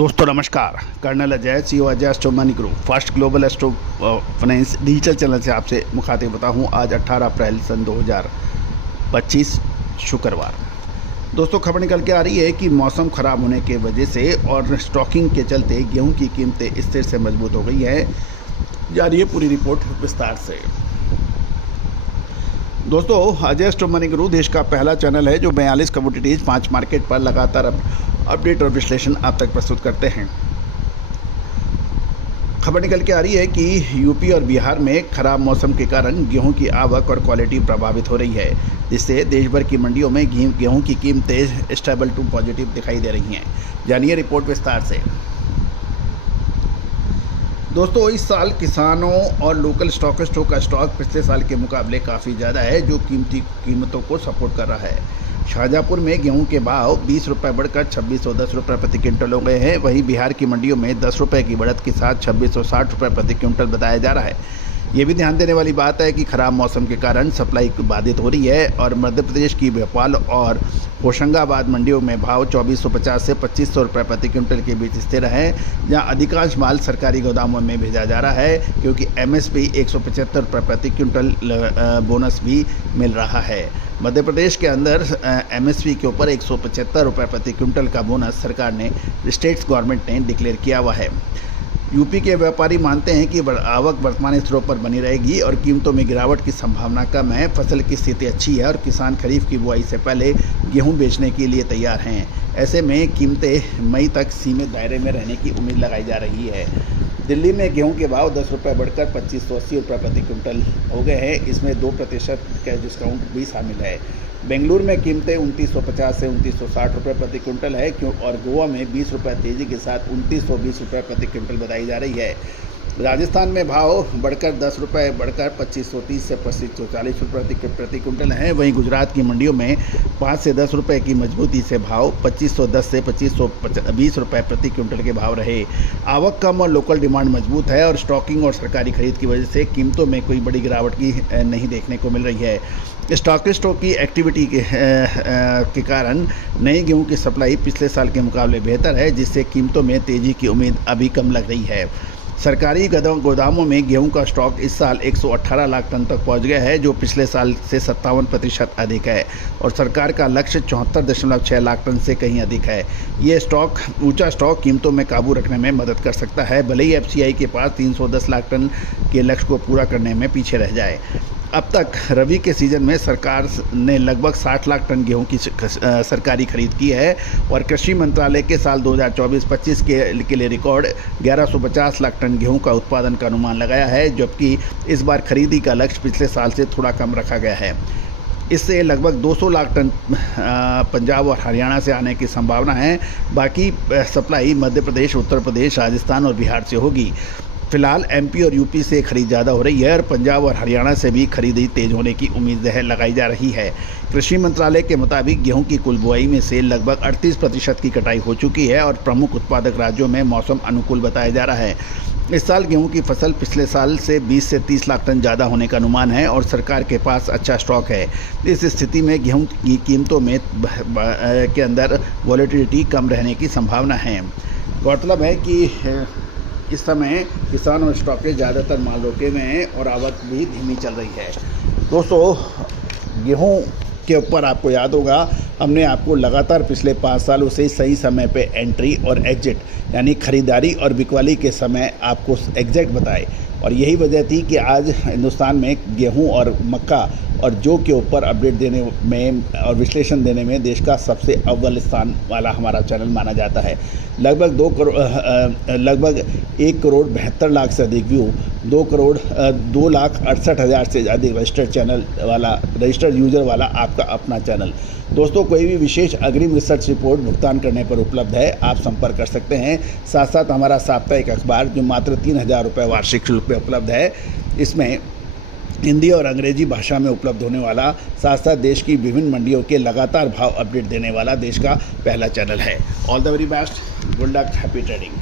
दोस्तों नमस्कार। Colonel Ajay CEO Ajay astro money group first global astro finance digital channel से आपसे मुखातिब होता हूं। आज 18 अप्रैल सन 2025 शुक्रवार। दोस्तों खबर निकल के आ रही है कि मौसम ख़राब होने के वजह से और स्टॉकिंग के चलते गेहूं की कीमतें स्थिर से मजबूत हो गई है। जारी है पूरी रिपोर्ट विस्तार से। दोस्तों अजय एस्ट्रो मनी ग्रुप देश का पहला चैनल है जो 42 कमोडिटीज़ 5 मार्केट पर लगातार अपडेट और विश्लेषण आप तक प्रस्तुत करते हैं। खबर निकल के आ रही है कि यूपी और बिहार में खराब मौसम के कारण गेहूं की आवक और क्वालिटी प्रभावित हो रही है, जिससे देश भर की मंडियों में गेहूं की कीमतें स्टेबल टू पॉजिटिव दिखाई दे रही हैं। जानिए रिपोर्ट विस्तार से। दोस्तों इस साल किसानों और लोकल स्टॉकिस्टों का स्टॉक पिछले साल के मुकाबले काफ़ी ज़्यादा है, जो कीमतों को सपोर्ट कर रहा है। शाहजहाँपुर में गेहूं के भाव 20 रुपये बढ़कर 2610 रुपये प्रति क्विंटल हो गए हैं। वहीं बिहार की मंडियों में 10 रुपये की बढ़त के साथ 2660 रुपये प्रति क्विंटल बताया जा रहा है। ये भी ध्यान देने वाली बात है कि खराब मौसम के कारण सप्लाई बाधित हो रही है और मध्य प्रदेश की भोपाल और होशंगाबाद मंडियों में भाव 2450 से 2500 रुपये प्रति क्विंटल के बीच स्थिर है, जहां अधिकांश माल सरकारी गोदामों में भेजा जा रहा है, क्योंकि एमएसपी 175 रुपये प्रति क्विंटल बोनस भी मिल रहा है। मध्य प्रदेश के अंदर एमएसपी के ऊपर 175 रुपये प्रति क्विंटल का बोनस सरकार ने स्टेट्स गवर्नमेंट ने डिक्लेयर किया हुआ है। यूपी के व्यापारी मानते हैं कि आवक वर्तमान स्तरों पर बनी रहेगी और कीमतों में गिरावट की संभावना कम है। फसल की स्थिति अच्छी है और किसान खरीफ की बुआई से पहले गेहूं बेचने के लिए तैयार हैं। ऐसे में कीमतें मई तक सीमित दायरे में रहने की उम्मीद लगाई जा रही है। दिल्ली में गेहूं के भाव 10 रुपये बढ़कर 2580 रुपये प्रति क्विंटल हो गए हैं। इसमें 2% का डिस्काउंट भी शामिल है। बेंगलुरु में कीमतें 2950 से 2960 रुपये प्रति क्विंटल है और गोवा में 20 रुपये तेज़ी के साथ 2920 रुपये प्रति क्विंटल बताई जा रही है। राजस्थान में भाव बढ़कर 10 रुपये बढ़कर 2530 से 2540 रुपये प्रति क्विंटल है। वहीं गुजरात की मंडियों में 5 से 10 रुपये की मजबूती से भाव 2510 से 2520 रुपये प्रति क्विंटल के भाव रहे। आवक कम और लोकल डिमांड मजबूत है और स्टॉकिंग और सरकारी खरीद की वजह से कीमतों में कोई बड़ी गिरावट की नहीं देखने को मिल रही है। स्टॉकिस्टों की एक्टिविटी के कारण नए गेहूं की सप्लाई पिछले साल के मुकाबले बेहतर है, जिससे कीमतों में तेज़ी की उम्मीद अभी कम लग रही है। सरकारी गोदामों में गेहूं का स्टॉक इस साल 118 लाख टन तक पहुंच गया है, जो पिछले साल से 57% अधिक है और सरकार का लक्ष्य 74.6 लाख टन से कहीं अधिक है। ये ऊंचा स्टॉक कीमतों में काबू रखने में मदद कर सकता है, भले ही एफसीआई के पास 310 लाख टन के लक्ष्य को पूरा करने में पीछे रह जाए। अब तक रबी के सीज़न में सरकार ने लगभग 60 लाख टन गेहूं की सरकारी खरीद की है और कृषि मंत्रालय के साल 2024-25 के लिए रिकॉर्ड 1150 लाख टन गेहूं का उत्पादन का अनुमान लगाया है, जबकि इस बार खरीदी का लक्ष्य पिछले साल से थोड़ा कम रखा गया है। इससे लगभग 200 लाख टन पंजाब और हरियाणा से आने की संभावना है। बाकी सप्लाई मध्य प्रदेश, उत्तर प्रदेश, राजस्थान और बिहार से होगी। फिलहाल एमपी और यूपी से खरीद ज़्यादा हो रही है और पंजाब और हरियाणा से भी खरीदी तेज होने की उम्मीद लगाई जा रही है। कृषि मंत्रालय के मुताबिक गेहूं की कुल बुआई में से लगभग 38% की कटाई हो चुकी है और प्रमुख उत्पादक राज्यों में मौसम अनुकूल बताया जा रहा है। इस साल गेहूं की फसल पिछले साल से 20 से 30 लाख टन ज़्यादा होने का अनुमान है और सरकार के पास अच्छा स्टॉक है। इस स्थिति में गेहूं की कीमतों में के अंदर वॉलेटिलिटी कम रहने की संभावना है। गौरतलब है कि इस समय किसान और स्टॉकेज ज़्यादातर माल रोके में हैं और आवक भी धीमी चल रही है। दोस्तों गेहूं के ऊपर आपको याद होगा, हमने आपको लगातार पिछले 5 सालों से सही समय पे एंट्री और एग्जिट यानी खरीदारी और बिकवाली के समय आपको एग्जैक्ट बताए और यही वजह थी कि आज हिंदुस्तान में गेहूं और मक्का और जौ के ऊपर अपडेट देने में और विश्लेषण देने में देश का सबसे अव्वल स्थान वाला हमारा चैनल माना जाता है। लगभग 1,72,00,000 से अधिक व्यू, 2,68,000 से अधिक रजिस्टर्ड यूज़र वाला आपका अपना चैनल। दोस्तों कोई भी विशेष अग्रिम रिसर्च रिपोर्ट भुगतान करने पर उपलब्ध है, आप संपर्क कर सकते हैं। साथ साथ हमारा साप्ताहिक अखबार जो मात्र 3000 रुपये वार्षिक शुल्क पे उपलब्ध है, इसमें हिंदी और अंग्रेजी भाषा में उपलब्ध होने वाला, साथ साथ देश की विभिन्न मंडियों के लगातार भाव अपडेट देने वाला देश का पहला चैनल है। All the very best, good luck, happy trading.